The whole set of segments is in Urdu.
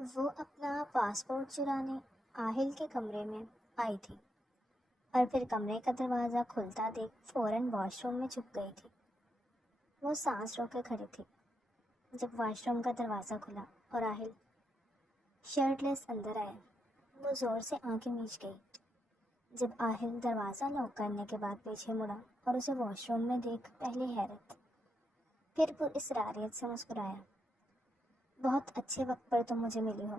وہ اپنا پاسپورٹ چرانے آہل کے کمرے میں آئی تھی اور پھر کمرے کا دروازہ کھلتا دیکھ فوراً واش روم میں چھپ گئی تھی۔ وہ سانس روکے کھڑی تھی جب واش روم کا دروازہ کھلا اور آہل شرٹ لیس اندر آیا۔ وہ زور سے آنکھیں میچ گئی جب آہل دروازہ لاک کرنے کے بعد پیچھے مڑا اور اسے واش روم میں دیکھ پہلے حیرت پھر پر اصراریت سے مسکرایا۔ بہت اچھے وقت پر تم مجھے ملی ہو،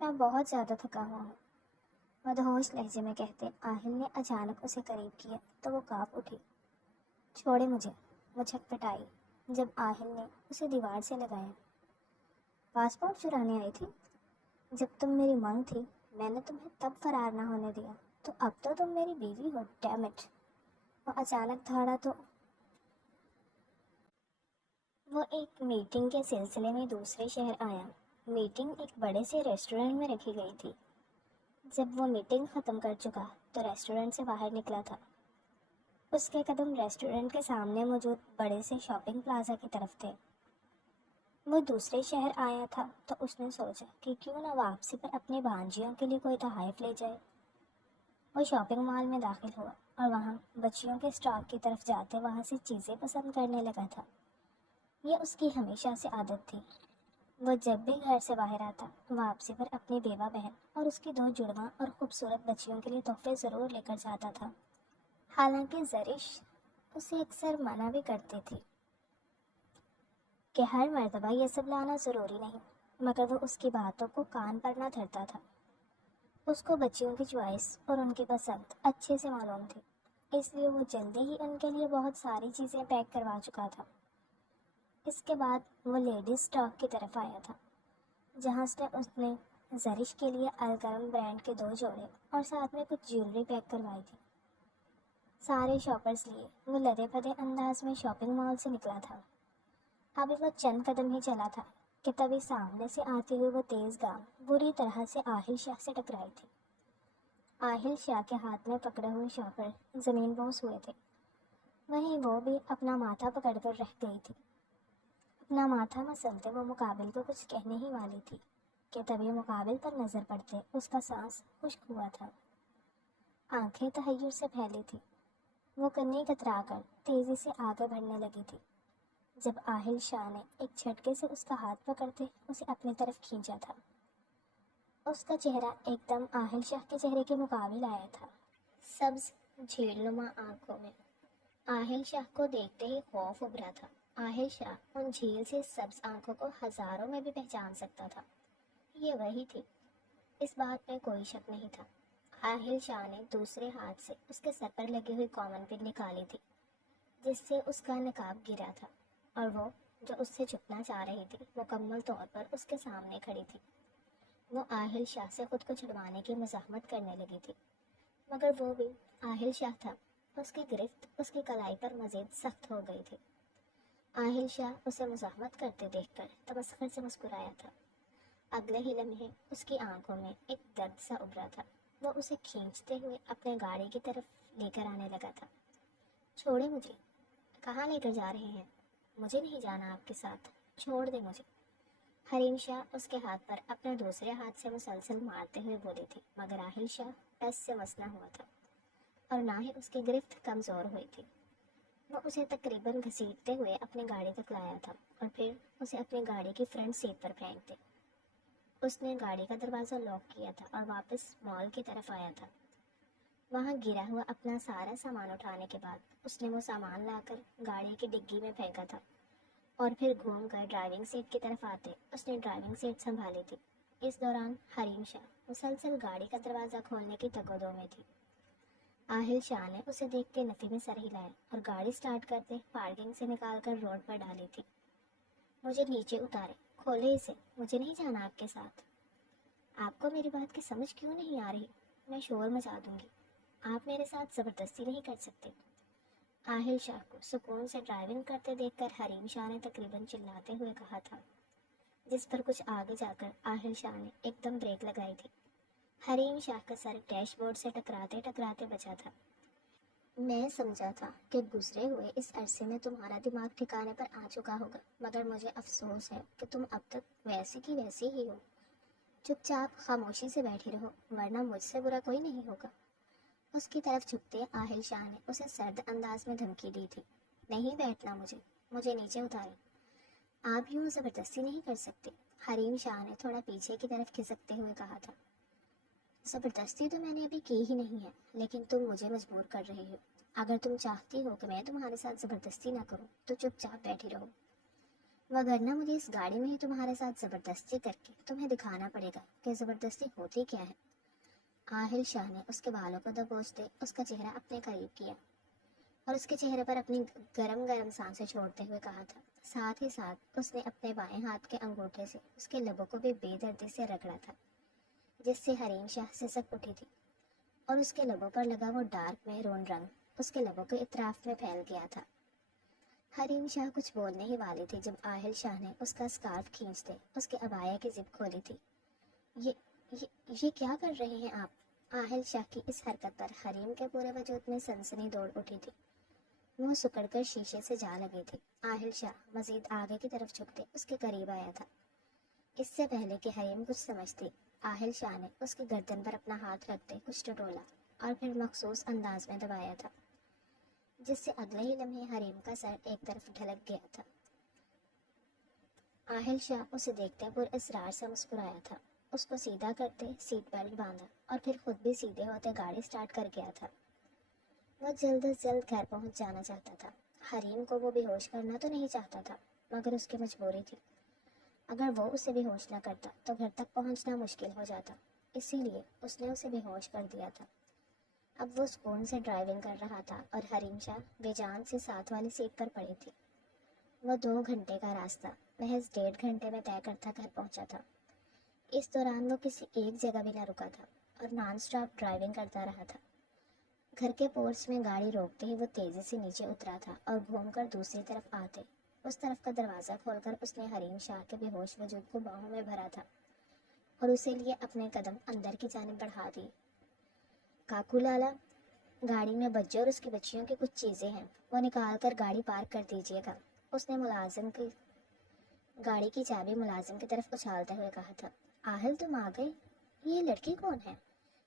میں بہت زیادہ تھکا ہوا ہوں، مدہوش لہجے میں کہتے آہل نے اچانک اسے قریب کیا تو وہ کانپ اٹھی۔ چھوڑے مجھے، وہ چھٹپٹائی جب آہل نے اسے دیوار سے لگایا۔ پاسپورٹ چرانے آئی تھی؟ جب تم میری مانگ تھی میں نے تمہیں تب فرار نہ ہونے دیا، تو اب تو تم میری بیوی ہو، ڈیم اٹ۔ وہ اچانک دھاڑا تو وہ ایک میٹنگ کے سلسلے میں دوسرے شہر آیا۔ میٹنگ ایک بڑے سے ریسٹورنٹ میں رکھی گئی تھی۔ جب وہ میٹنگ ختم کر چکا تو ریسٹورنٹ سے باہر نکلا تھا۔ اس کے قدم ریسٹورنٹ کے سامنے موجود بڑے سے شاپنگ پلازا کی طرف تھے۔ وہ دوسرے شہر آیا تھا تو اس نے سوچا کہ کیوں نہ واپسی پر اپنی بھانجیوں کے لیے کوئی تحائف لے جائے۔ وہ شاپنگ مال میں داخل ہوا اور وہاں بچیوں کے اسٹاک کی طرف جاتے وہاں سے چیزیں پسند کرنے لگا تھا۔ یہ اس کی ہمیشہ سے عادت تھی۔ وہ جب بھی گھر سے باہر آتا واپسی پر اپنی بیوہ بہن اور اس کی 2 جڑواں اور خوبصورت بچیوں کے لیے تحفے ضرور لے کر جاتا تھا۔ حالانکہ زرش اسے اکثر منع بھی کرتی تھی کہ ہر مرتبہ یہ سب لانا ضروری نہیں، مگر وہ اس کی باتوں کو کان پر نہ دھرتا تھا۔ اس کو بچیوں کی چوائس اور ان کی پسند اچھے سے معلوم تھی، اس لیے وہ جلدی ہی ان کے لیے بہت ساری چیزیں پیک کروا چکا تھا۔ اس کے بعد وہ لیڈیز اسٹاک کی طرف آیا تھا جہاں سے اس نے زرش کے لیے الکرم برانڈ کے 2 جوڑے اور ساتھ میں کچھ جیولری پیک کروائی تھی۔ سارے شاپرز لیے وہ لدے پھدے انداز میں شاپنگ مال سے نکلا تھا۔ ابھی وہ چند قدم ہی چلا تھا کہ تبھی سامنے سے آتی ہوئی وہ تیز گام بری طرح سے آہل شاہ سے ٹکرائی تھی۔ آہل شاہ کے ہاتھ میں پکڑے ہوئے شاپر زمین بوس ہوئے تھے، وہیں وہ بھی اپنا ماتھا پکڑ کر رہ گئی تھی۔ اپنا ماتھا مسلتے وہ مقابل کو کچھ کہنے ہی والی تھی کہ تبھی مقابل پر نظر پڑتے اس کا سانس خشک ہوا تھا، آنکھیں تحیر سے پھیلی تھی۔ وہ کنی کترا کر تیزی سے آگے بڑھنے لگی تھی جب آہل شاہ نے ایک جھٹکے سے اس کا ہاتھ پکڑتے اسے اپنی طرف کھینچا تھا۔ اس کا چہرہ ایک دم آہل شاہ کے چہرے کے مقابل آیا تھا، سبز جھیل نما آنکھوں میں۔ آہل شاہ کو دیکھتے ہی خوف ابھرا تھا۔ آہل شاہ ان جھیل سے سبز آنکھوں کو ہزاروں میں بھی پہچان سکتا تھا۔ یہ وہی تھی، اس بات میں کوئی شک نہیں تھا۔ آہل شاہ نے دوسرے ہاتھ سے اس کے سر پر لگی ہوئی کامن پن نکالی تھی جس سے اس کا نقاب گرا تھا، اور وہ جو اس سے چھپنا چاہ رہی تھی مکمل طور پر اس کے سامنے کھڑی تھی۔ وہ آہل شاہ سے خود کو چھڑوانے کی مزاحمت کرنے لگی تھی، مگر وہ بھی آہل شاہ تھا۔ اس کی گرفت اس کی کلائی پر مزید سخت ہو گئی تھی۔ آہل شاہ اسے مزاحمت کرتے دیکھ کر تمسخر سے مسکرایا تھا۔ اگلے ہی لمحے اس کی آنکھوں میں ایک درد سا ابھرا تھا۔ وہ اسے کھینچتے ہوئے اپنے گاڑی کی طرف لے کر آنے لگا تھا۔ چھوڑے مجھے، کہاں لے کر جا رہے ہیں؟ مجھے نہیں جانا آپ کے ساتھ، چھوڑ دے مجھے۔ حریم شاہ اس کے ہاتھ پر اپنے دوسرے ہاتھ سے مسلسل مارتے ہوئے بولی تھی، مگر آہل شاہ ٹس سے مس نہ ہوا تھا اور نہ ہی اس کی گرفت کمزور ہوئی تھی۔ وہ اسے تقریباً گھسیٹتے ہوئے اپنی گاڑی تک لایا تھا اور پھر اسے اپنی گاڑی کی فرنٹ سیٹ پر پھینک دے۔ اس نے گاڑی کا دروازہ لاک کیا تھا اور واپس مال کی طرف آیا تھا۔ وہاں گرا ہوا اپنا سارا سامان اٹھانے کے بعد اس نے وہ سامان لا کر گاڑی کی ڈگی میں پھینکا تھا اور پھر گھوم کر ڈرائیونگ سیٹ کی طرف آتے اس نے ڈرائیونگ سیٹ سنبھالی تھی۔ اس دوران حریم شاہ مسلسل گاڑی کا دروازہ کھولنے کی تگودو میں تھی۔ آہل شاہ نے اسے دیکھتے نفی میں سر ہلایا اور گاڑی سٹارٹ کرتے پارکنگ سے نکال کر روڈ پر ڈالی تھی۔ مجھے نیچے اتارے، کھولے اسے، مجھے نہیں جانا آپ کے ساتھ۔ آپ کو میری بات کی سمجھ کیوں نہیں آ رہی؟ میں شور مچا دوں گی، آپ میرے ساتھ زبردستی نہیں کر سکتے۔ آہل شاہ کو سکون سے ڈرائیونگ کرتے دیکھ کر حریم شاہ نے تقریباً چلاتے ہوئے کہا تھا، جس پر کچھ آگے جا کر آہل شاہ نے ایک دم بریک لگائی تھی۔ حریم شاہ کا سر ڈیش بورڈ سے ٹکراتے ٹکراتے بچا تھا۔ میں سمجھا تھا کہ گزرے ہوئے اس عرصے میں تمہارا دماغ ٹھکانے پر آ چکا ہوگا، مگر مجھے افسوس ہے کہ تم اب تک ویسی کی ویسی ہی ہو۔ چپ چاپ خاموشی سے بیٹھی رہو ورنہ مجھ سے برا کوئی نہیں ہوگا۔ اس کی طرف جھکتے آہل شاہ نے اسے سرد انداز میں دھمکی دی تھی۔ نہیں بیٹھنا، مجھے نیچے اتاریں۔ آپ یوں زبردستی نہیں کر سکتے، حریم شاہ نے تھوڑا پیچھے کی طرف کھسکتے ہوئے کہا تھا۔ زبردستی تو میں نے ابھی کی ہی نہیں ہے، لیکن تم مجھے مجبور کر رہی ہو۔ اگر تم چاہتی ہو کہ میں تمہارے ساتھ زبردستی نہ کروں تو چپ چاپ بیٹھی رہو، وگرنہ مجھے اس گاڑی میں ہی تمہارے ساتھ زبردستی کر کے تمہیں دکھانا پڑے گا کہ زبردستی ہوتی کیا ہے۔ آہل شاہ نے اس کے بالوں کو دبوچتے اس کا چہرہ اپنے قریب کیا اور اس کے چہرے پر اپنی گرم گرم سانسیں چھوڑتے ہوئے کہا تھا۔ ساتھ ہی ساتھ اس نے اپنے بائیں ہاتھ کے انگوٹھے سے اس کے لبوں کو بھی بے دردی سے رگڑا تھا، جس سے حریم شاہ سسک اٹھی تھی اور اس کے لبوں پر لگا وہ ڈارک میرون رنگ اس کے لبوں کے اطراف میں پھیل گیا تھا۔ حریم شاہ کچھ بولنے ہی والی تھی جب آہل شاہ نے اس کا اسکارف کھینچتے اس کے عبایا کی زپ کھولی تھی۔ یہ کیا کر رہے ہیں آپ؟ آہل شاہ کی اس حرکت پر حریم کے پورے وجود میں سنسنی دوڑ اٹھی تھی، وہ سکڑ کر شیشے سے جا لگی تھی۔ آہل شاہ مزید آگے کی طرف جھکتے اس کے قریب آیا تھا۔ اس سے پہلے کہ حریم کچھ سمجھتی، آہل شاہ نے اس کی گردن پر اپنا ہاتھ رکھتے کچھ ٹٹولا اور پھر مخصوص انداز میں دبایا تھا، جس سے اگلے ہی لمحے حریم کا سر ایک طرف ڈھلک گیا تھا۔ آہل شاہ اسے دیکھتے پر اصرار سے مسکرایا تھا، اس کو سیدھا کرتے سیٹ بیلٹ باندھا اور پھر خود بھی سیدھے ہوتے گاڑی سٹارٹ کر گیا تھا۔ وہ جلد از جلد گھر پہنچ جانا چاہتا تھا۔ حریم کو وہ بے ہوش کرنا تو نہیں چاہتا تھا، مگر اس کی مجبوری تھی۔ اگر وہ اسے بے ہوش نہ کرتا تو گھر تک پہنچنا مشکل ہو جاتا، اسی لیے اس نے اسے بے ہوش کر دیا تھا۔ اب وہ سکون سے ڈرائیونگ کر رہا تھا اور حریم شاہ بے جان سے ساتھ والی سیٹ پر پڑی تھی۔ وہ 2 گھنٹے کا راستہ محض 1.5 گھنٹے میں طے کرتا گھر پہنچا تھا۔ اس دوران وہ کسی ایک جگہ بھی نہ رکا تھا اور نان سٹاپ ڈرائیونگ کرتا رہا تھا۔ گھر کے پورچ میں گاڑی روکتے ہی وہ تیزی سے نیچے اترا تھا اور گھوم کر دوسری طرف آتے اس طرف کا دروازہ کھول کر اس نے حریم شاہ کے بے ہوش وجود کو باہوں میں بھرا تھا اور اسے لیے اپنے قدم اندر کی جانب بڑھا دی۔ کاکو لالا، گاڑی میں بچے اور اس کی بچیوں کی کچھ چیزیں ہیں، وہ نکال کر گاڑی پارک کر دیجیے گا، اس نے ملازم کی گاڑی کی چابی ملازم کی طرف اچھالتے ہوئے کہا تھا۔ آہل تم آ گئے، یہ لڑکی کون ہے؟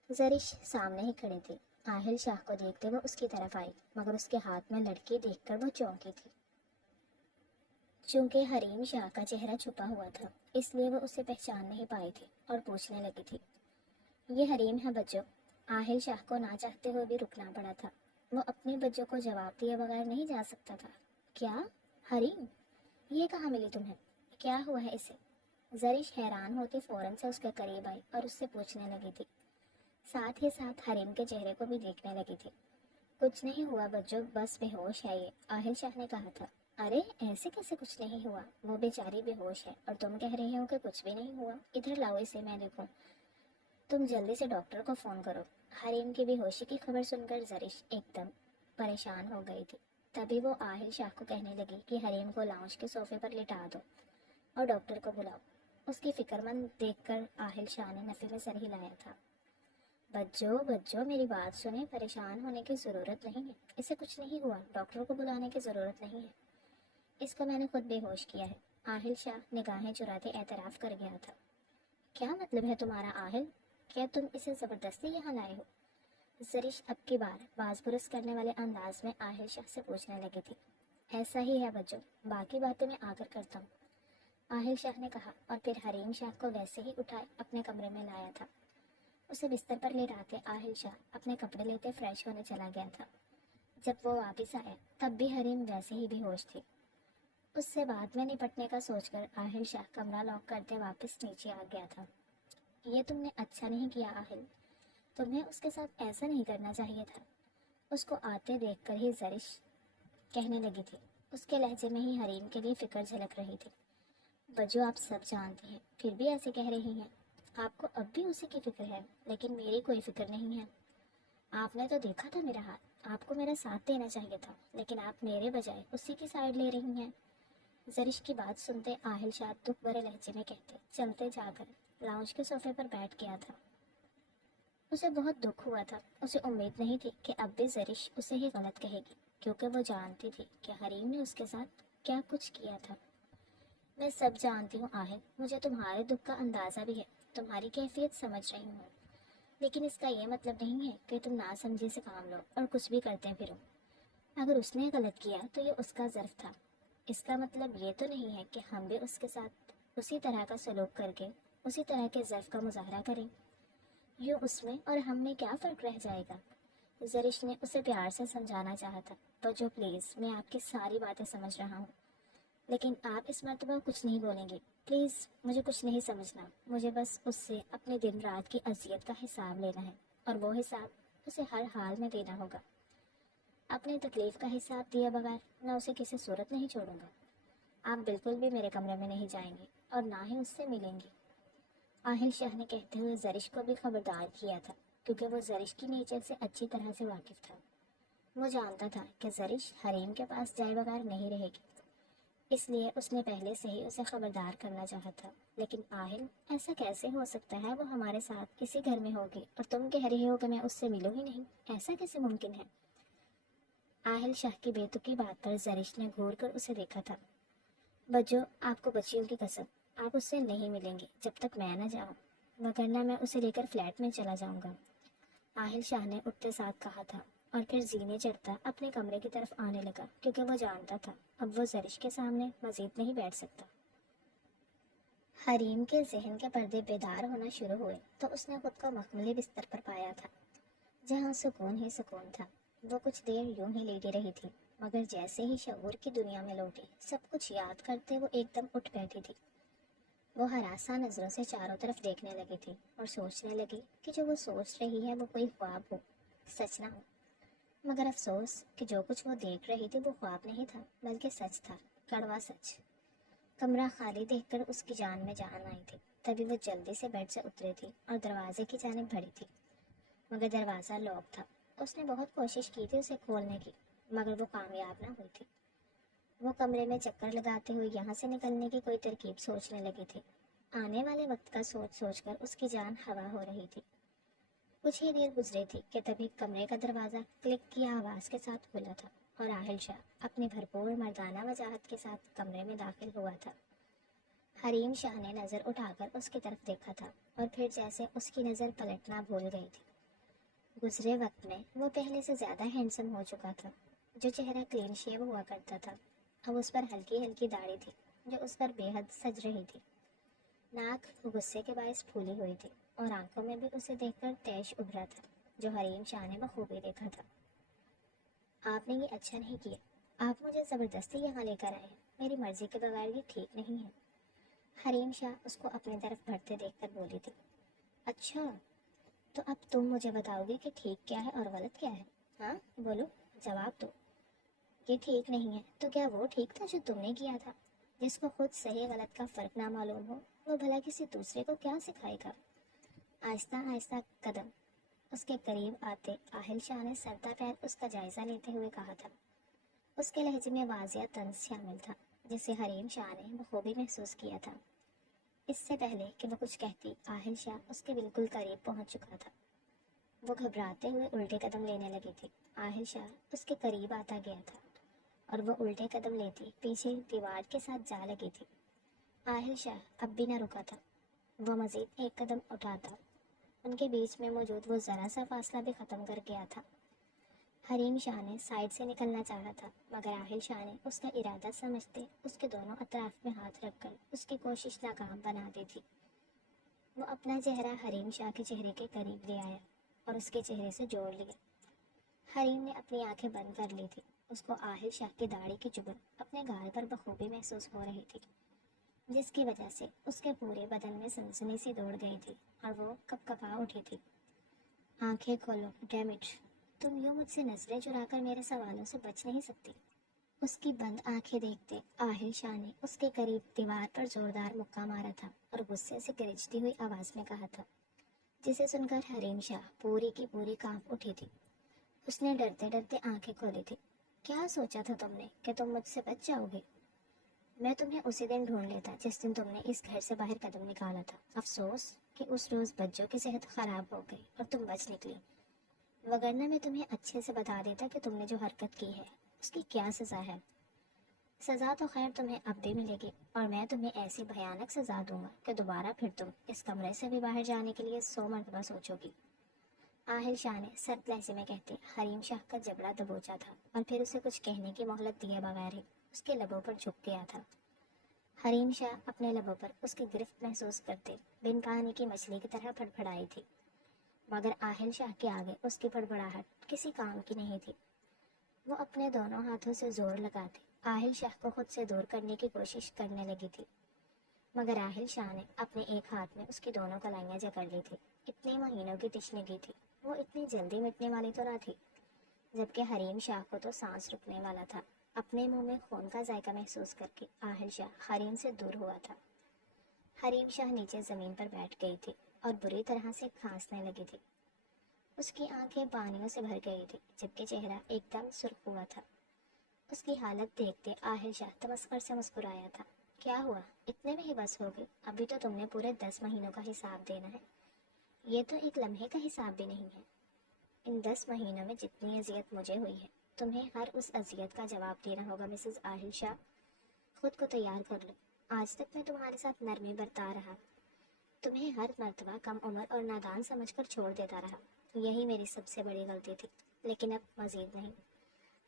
زرش سامنے ہی کھڑی تھی۔ آہل شاہ کو دیکھتے وہ اس کی طرف آئی، مگر اس کے ہاتھ میں لڑکی دیکھ کر وہ چونکی تھی۔ چونکہ حریم شاہ کا چہرہ چھپا ہوا تھا اس لیے وہ اسے پہچان نہیں پائی تھی اور پوچھنے لگی تھی، یہ حریم ہے بچوں؟ آہل شاہ کو نہ چاہتے ہوئے بھی رکنا پڑا تھا، وہ اپنے بچوں کو جواب دیے بغیر نہیں جا سکتا تھا۔ کیا حریم، یہ کہاں ملی تمہیں؟ کیا ہوا ہے اسے؟ زرش حیران ہوتی فوراً سے اس کے قریب آئی اور اس سے پوچھنے لگی تھی، ساتھ ہی ساتھ حریم کے چہرے کو بھی دیکھنے لگی تھی۔ کچھ نہیں ہوا بچوں، بس بے ہوش ہے یہ، آہل شاہ نے کہا تھا۔ ارے ایسے کیسے کچھ نہیں ہوا؟ وہ بیچاری بے ہوش ہے اور تم کہہ رہی ہو کہ کچھ بھی نہیں ہوا؟ ادھر لاؤ اسے، میں دیکھوں۔ تم جلدی سے ڈاکٹر کو فون کرو۔ حریم کی بے ہوشی کی خبر سن کر زرش ایک دم پریشان ہو گئی تھی۔ تبھی وہ آہل شاہ کو کہنے لگی کہ حریم کو لاؤنج کے صوفے پر لٹا دو اور ڈاکٹر کو بلاؤ۔ اس کی فکر مند دیکھ کر آہل شاہ نے نفی میں سر ہلایا تھا۔ بچوں میری بات سنیں، پریشان ہونے کی ضرورت نہیں ہے، اسے کچھ نہیں ہوا، ڈاکٹر کو بلانے کی ضرورت نہیں ہے، اس کو میں نے خود بے ہوش کیا ہے۔ آہل شاہ نگاہیں چراتے اعتراف کر گیا تھا۔ کیا مطلب ہے تمہارا آہل؟ کیا تم اسے زبردستی یہاں لائے ہو؟ زرش اب کی بار باز پرس کرنے والے انداز میں آہل شاہ سے پوچھنے لگی تھی۔ ایسا ہی ہے بچوں، باقی باتیں میں آ کر کرتا ہوں، آہل شاہ نے کہا اور پھر حریم شاہ کو ویسے ہی اٹھائے اپنے کمرے میں لایا تھا۔ اسے بستر پر لیٹا کے آہل شاہ اپنے کپڑے لیتے فریش ہونے چلا گیا تھا۔ جب وہ واپس آیا تب بھی حریم ویسے ہی بے ہوش تھی۔ اس سے بعد میں نپٹنے کا سوچ کر آہل شاہ کمرہ لاک کرتے واپس نیچے آ گیا تھا۔ یہ تم نے اچھا نہیں کیا آہل، تمہیں اس کے ساتھ ایسا نہیں کرنا چاہیے تھا، اس کو آتے دیکھ کر ہی زرش کہنے لگی تھی۔ اس کے لہجے میں ہی حریم کے لیے فکر جھلک رہی تھی۔ بجو آپ سب جانتی ہیں پھر بھی ایسے کہہ رہی ہیں، آپ کو اب بھی اسی کی فکر ہے، لیکن میری کوئی فکر نہیں ہے۔ آپ نے تو دیکھا تھا میرا ہاتھ، آپ کو میرا ساتھ دینا چاہیے تھا، لیکن آپ میرے بجائے اسی کی سائڈ لے رہی ہیں۔ زرش کی بات سنتے آہل شاہ دکھ بھرے لہجے میں کہتے چلتے جا کر لاؤنج کے صوفے پر بیٹھ گیا تھا۔ اسے بہت دکھ ہوا تھا، اسے امید نہیں تھی کہ اب بھی زرش اسے ہی غلط کہے گی، کیونکہ وہ جانتی تھی کہ حریم نے اس کے ساتھ کیا کچھ کیا تھا۔ میں سب جانتی ہوں آہل، مجھے تمہارے دکھ کا اندازہ بھی ہے، تمہاری کیفیت سمجھ رہی ہوں، لیکن اس کا یہ مطلب نہیں ہے کہ تم ناسمجھی سے کام لو اور کچھ بھی کرتے پھرو۔ اگر اس نے غلط کیا تو یہ اس کا ظرف تھا، اس کا مطلب یہ تو نہیں ہے کہ ہم بھی اس کے ساتھ اسی طرح کا سلوک کر کے اسی طرح کے ظرف کا مظاہرہ کریں۔ یوں اس میں اور ہم میں کیا فرق رہ جائے گا؟ زرش نے اسے پیار سے سمجھانا چاہا تھا، بجو پلیز، میں آپ کی ساری باتیں سمجھ رہا ہوں، لیکن آپ اس مرتبہ کچھ نہیں بولیں گے، پلیز۔ مجھے کچھ نہیں سمجھنا، مجھے بس اس سے اپنے دن رات کی اذیت کا حساب لینا ہے، اور وہ حساب اسے ہر حال میں دینا ہوگا۔ اپنی تکلیف کا حساب دیا بغیر میں اسے کسی صورت نہیں چھوڑوں گا۔ آپ بالکل بھی میرے کمرے میں نہیں جائیں گے اور نہ ہی اس سے ملیں گے۔ آہل شاہ نے کہتے ہوئے زرش کو بھی خبردار کیا تھا، کیونکہ وہ زرش کی نیچر سے اچھی طرح سے واقف تھا۔ وہ جانتا تھا کہ زرش حریم کے پاس جائے بغیر نہیں رہے گی، اس لیے اس نے پہلے سے ہی اسے خبردار کرنا چاہا تھا۔ لیکن آہل، ایسا کیسے ہو سکتا ہے؟ وہ ہمارے ساتھ اسی گھر میں ہوگی اور تم کہہ رہے ہو کہ میں اس سے ملوں ہی نہیں، ایسا کیسے ممکن ہے؟ آہل شاہ کی بے تکی بات پر زرش نے گھور کر اسے دیکھا تھا۔ بجو، آپ کو بچیوں کی قسم، آپ اس سے نہیں ملیں گے جب تک میں نہ جاؤں، وگرنہ میں اسے لے کر فلیٹ میں چلا جاؤں گا، آہل شاہ نے اٹھتے ساتھ کہا تھا، اور پھر زینے چڑھتا اپنے کمرے کی طرف آنے لگا، کیونکہ وہ جانتا تھا اب وہ زرش کے سامنے مزید نہیں بیٹھ سکتا۔ حریم کے ذہن کے پردے بیدار ہونا شروع ہوئے تو اس نے خود کو مخملی بستر پر پایا تھا، جہاں سکون ہی سکون تھا۔ وہ کچھ دیر یوں ہی لیٹی رہی تھی، مگر جیسے ہی شعور کی دنیا میں لوٹی، سب کچھ یاد کرتے وہ ایک دم اٹھ بیٹھی تھی۔ وہ ہراساں نظروں سے چاروں طرف دیکھنے لگی تھی اور سوچنے لگی کہ جو وہ سوچ رہی ہے وہ کوئی خواب ہو، سچ نہ ہو۔ مگر افسوس کہ جو کچھ وہ دیکھ رہی تھی وہ خواب نہیں تھا بلکہ سچ تھا، کڑوا سچ۔ کمرہ خالی دیکھ کر اس کی جان میں جان آئی تھی۔ تبھی وہ جلدی سے بیڈ سے اتری تھی اور دروازے کی جانب بڑھی تھی، مگر دروازہ لاک تھا۔ اس نے بہت کوشش کی تھی اسے کھولنے کی، مگر وہ کامیاب نہ ہوئی تھی۔ وہ کمرے میں چکر لگاتے ہوئے یہاں سے نکلنے کی کوئی ترکیب سوچنے لگی تھی۔ آنے والے وقت کا سوچ سوچ کر اس کی جان ہوا ہو رہی تھی۔ کچھ ہی دیر گزری تھی کہ تبھی کمرے کا دروازہ کلک کی آواز کے ساتھ کھلا تھا اور آہل شاہ اپنی بھرپور مردانہ وجاہت کے ساتھ کمرے میں داخل ہوا تھا۔ حریم شاہ نے نظر اٹھا کر اس کی طرف دیکھا تھا اور پھر جیسے اس کی نظر پلٹنا بھول گئی تھی۔ گزرے وقت میں وہ پہلے سے زیادہ ہینڈسم ہو چکا تھا۔ جو چہرہ کلین شیو ہوا کرتا تھا، اب اس پر ہلکی ہلکی داڑھی تھی جو اس پر بے حد سج رہی تھی۔ ناک غصے کے باعث پھولی ہوئی تھی اور آنکھوں میں بھی اسے دیکھ کر تیش ابھرا تھا، جو حریم شاہ نے بخوبی دیکھا تھا۔ آپ نے یہ اچھا نہیں کیا، آپ مجھے زبردستی یہاں لے کر آئے، میری مرضی کے بغیر یہ ٹھیک نہیں ہے۔ حریم شاہ اس کو اپنی طرف بڑھتے دیکھ کر بولی تھی۔ اچھا، تو اب تم مجھے بتاؤ گے کہ ٹھیک کیا ہے اور غلط کیا ہے؟ ہاں بولو، جواب دو۔ یہ ٹھیک نہیں ہے تو کیا وہ ٹھیک تھا جو تم نے کیا تھا؟ جس کو خود صحیح غلط کا فرق نہ معلوم ہو، وہ بھلا کسی دوسرے کو کیا سکھائے گا؟ آہستہ آہستہ قدم اس کے قریب آتے آہل شاہ نے سرتا پیر اس کا جائزہ لیتے ہوئے کہا تھا۔ اس کے لہجے میں واضح طنز شامل تھا، جسے حریم شاہ نے بخوبی محسوس کیا تھا۔ اس سے پہلے کہ وہ کچھ کہتی، آہل شاہ اس کے بالکل قریب پہنچ چکا تھا۔ وہ گھبراتے ہوئے الٹے قدم لینے لگی تھی۔ آہل شاہ اس کے قریب آتا گیا تھا اور وہ الٹے قدم لیتی پیچھے دیوار کے ساتھ جا لگی تھی۔ آہل شاہ اب بھی نہ رکا تھا، وہ مزید ایک قدم اٹھاتا، ان کے بیچ میں موجود وہ ذرا سا فاصلہ بھی ختم کر گیا تھا۔ حریم شاہ نے سائڈ سے نکلنا چاہا تھا، مگر آہل شاہ نے اس کا ارادہ سمجھتے اس کے دونوں اطراف میں ہاتھ رکھ کر اس کی کوشش ناکام بنا دی تھی۔ وہ اپنا چہرہ حریم شاہ کے چہرے کے قریب لے آیا اور اس کے چہرے سے جوڑ لیا۔ حریم نے اپنی آنکھیں بند کر لی تھی۔ اس کو آہل شاہ کی داڑھی کی چبھن اپنے گال پر بخوبی محسوس ہو رہی تھی، جس کی وجہ سے اس کے پورے بدن میں سنسنی سی دوڑ گئی تھی اور وہ کپ کپا اٹھی تھی۔ آنکھیں کھولو ڈیم اٹ، تم یوں مجھ سے نظریں چرا کر میرے سوالوں سے بچ نہیں سکتی۔ اس کی بند آنکھیں دیکھتے آہل شاہ نے اس کے قریب دیوار پر زوردار مکہ مارا تھا اور غصے سے گرجتی ہوئی آواز میں کہا تھا، جسے سن کر حریم شاہ پوری کی پوری کانپ اٹھی تھی۔ اس نے ڈرتے ڈرتے آنکھیں کھولی تھی۔ کیا سوچا تھا تم نے کہ تم مجھ سے بچ جاؤ گے؟ میں تمہیں اسی دن ڈھونڈ لیتا جس دن تم نے اس گھر سے باہر قدم نکالا تھا۔ افسوس کہ اس روز بچوں کی صحت خراب ہو گئی اور تم بچ نکلی، وگرنہ میں تمہیں اچھے سے بتا دیتا کہ تم نے جو حرکت کی ہے اس کی کیا سزا ہے۔ سزا تو خیر تمہیں اب بھی ملے گی، اور میں تمہیں ایسی بھیانک سزا دوں گا کہ دوبارہ پھر تم اس کمرے سے بھی باہر جانے کے لیے 100 مرتبہ سوچو گی۔ آہل شاہ نے سرد لہجے میں کہتے حریم شاہ کا جبڑا دبوچا تھا، اور پھر اسے کچھ کہنے کی مہلت دیے بغیر ہی اس کے لبوں پر جھک گیا تھا۔ حریم شاہ اپنے لبوں پر اس کی گرفت محسوس کرتے بن پانی کی مچھلی کی طرح پھڑپھڑائی تھی، مگر آہل شاہ کے آگے اس کی پھڑپڑاہٹ کسی کام کی نہیں تھی۔ وہ اپنے دونوں ہاتھوں سے زور لگاتے آہل شاہ کو خود سے دور کرنے کی کوشش کرنے لگی تھی، مگر آہل شاہ نے اپنے ایک ہاتھ میں اس کی دونوں کلائیاں جکڑ لی تھی۔ اتنے مہینوں کی تشنگی تھی، وہ اتنی جلدی مٹنے والی تو نہ تھی، جبکہ حریم شاہ کو تو سانس رکنے والا تھا۔ اپنے منہ میں خون کا ذائقہ محسوس کر کے آہل شاہ حریم سے دور ہوا تھا۔ حریم شاہ نیچے زمین پر بیٹھ گئی تھی اور بری طرح سے کھانسنے لگی تھی۔ اس کی آنکھیں پانیوں سے بھر گئی تھی، جبکہ چہرہ ایک دم سرخ ہوا تھا۔ اس کی حالت دیکھتے آہل شاہ تمسخر سے مسکرایا تھا۔ کیا ہوا؟ اتنے میں ہی بس ہو گئی؟ ابھی تو تم نے پورے 10 مہینوں کا حساب دینا ہے، یہ تو ایک لمحے کا حساب بھی نہیں ہے۔ ان 10 مہینوں میں جتنی اذیت مجھے ہوئی ہے، تمہیں ہر اس اذیت کا جواب دینا ہوگا مسز آہل شاہ۔ خود کو تیار کر لو، آج تک میں تمہارے ساتھ نرمی برتا رہا، تمہیں ہر مرتبہ کم عمر اور نادان سمجھ کر چھوڑ دیتا رہا، یہی میری سب سے بڑی غلطی تھی، لیکن اب مزید نہیں۔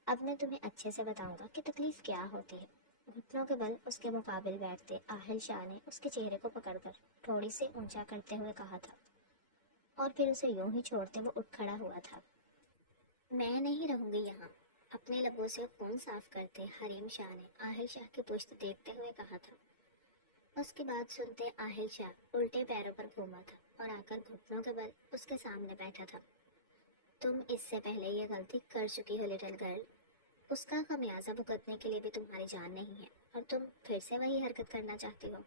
اب میں تمہیں اچھے سے بتاؤں گا کہ تکلیف کیا ہوتی ہے۔ گھٹنوں کے بل اس کے مقابل بیٹھتے آہل شاہ نے اس کے چہرے کو پکڑ کر تھوڑی سے اونچا کرتے ہوئے کہا تھا، اور پھر اسے یوں ہی چھوڑتے وہ اٹھ کھڑا ہوا تھا۔ میں نہیں رہوں گی یہاں، اپنے لبوں سے خون صاف کرتے حریم شاہ نے آہل شاہ کی پشت دیکھتے ہوئے کہا تھا۔ اس کی بات سنتے آہل شاہ الٹے پیروں پر گھوما تھا اور آ کر گھٹنوں کے بل اس کے سامنے بیٹھا تھا۔ تم اس سے پہلے یہ غلطی کر چکی ہو لٹل گرل، اس کا خمیازہ بھگتنے کے لیے بھی تمہاری جان نہیں ہے، اور تم پھر سے وہی حرکت کرنا چاہتی ہو۔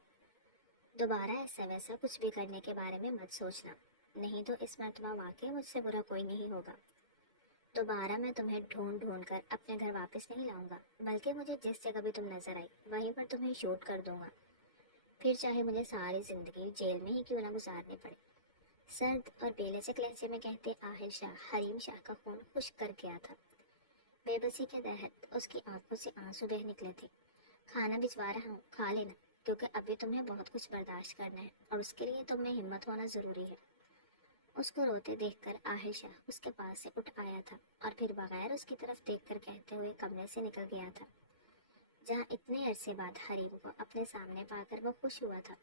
دوبارہ ایسا ویسا کچھ بھی کرنے کے بارے میں مت سوچنا، نہیں تو اس مرتبہ واقعی مجھ سے برا کوئی نہیں ہوگا۔ دوبارہ میں تمہیں ڈھونڈ ڈھونڈ کر اپنے گھر واپس نہیں لاؤں گا، بلکہ مجھے جس جگہ بھی تم نظر آئی وہیں پر تمہیں شوٹ کر دوں گا، پھر چاہے مجھے ساری زندگی جیل میں ہی کیوں نہ گزارنی پڑے۔ سرد اور بے لچک لہجے میں کہتے آہل شاہ حریم شاہ کا خون خشک کر گیا تھا۔ بے بسی کے تحت اس کی آنکھوں سے آنسو بہہ نکلے تھے۔ کھانا بھجوا رہا ہوں، کھا لینا، کیونکہ ابھی تمہیں بہت کچھ برداشت کرنا ہے، اور اس کے لیے تم میں ہمت ہونا ضروری ہے۔ اس کو روتے دیکھ کر آہل شاہ اس کے پاس سے اٹھ آیا تھا، اور پھر بغیر اس کی طرف دیکھ کر کہتے ہوئے کمرے سے نکل گیا تھا، جہاں اتنے عرصے بعد حریم کو اپنے سامنے پا کر وہ خوش ہوا تھا۔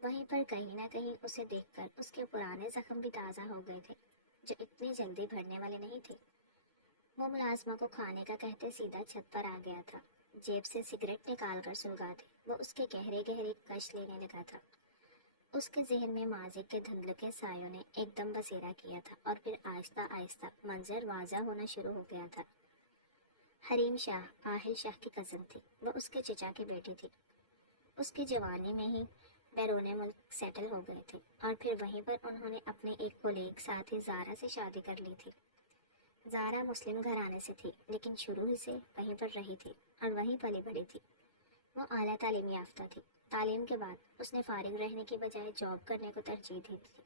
وہیں پر کہیں نہ کہیں اسے دیکھ کر اس کے پرانے زخم بھی تازہ ہو گئے تھے، جو اتنی جلدی بھرنے والے نہیں تھے۔ وہ ملازمہ کو کھانے کا کہتے سیدھا چھت پر آ گیا تھا، جیب سے سگریٹ نکال کر سلگاتے وہ اس کے گہرے گہرے کش لینے لگا تھا۔ اس کے ذہن میں ماضی کے دھندلکے سایوں نے ایک دم بسیرا کیا تھا، اور پھر آہستہ آہستہ منظر واضح ہونا شروع ہو گیا تھا۔ حریم شاہ آہل شاہ کی کزن تھی، وہ اس کے چچا کی بیٹی تھی۔ اس کی جوانی میں ہی بیرون ملک سیٹل ہو گئے تھے، اور پھر وہیں پر انہوں نے اپنے ایک کولیگ ساتھی زارا سے شادی کر لی تھی۔ زارا مسلم گھرانے سے تھی، لیکن شروع ہی سے وہیں پر رہی تھی اور وہیں پلی بڑھی تھی۔ وہ اعلیٰ تعلیم یافتہ تھی۔ تعلیم کے بعد اس نے فارغ رہنے کی بجائے جاب کرنے کو ترجیح دی تھی۔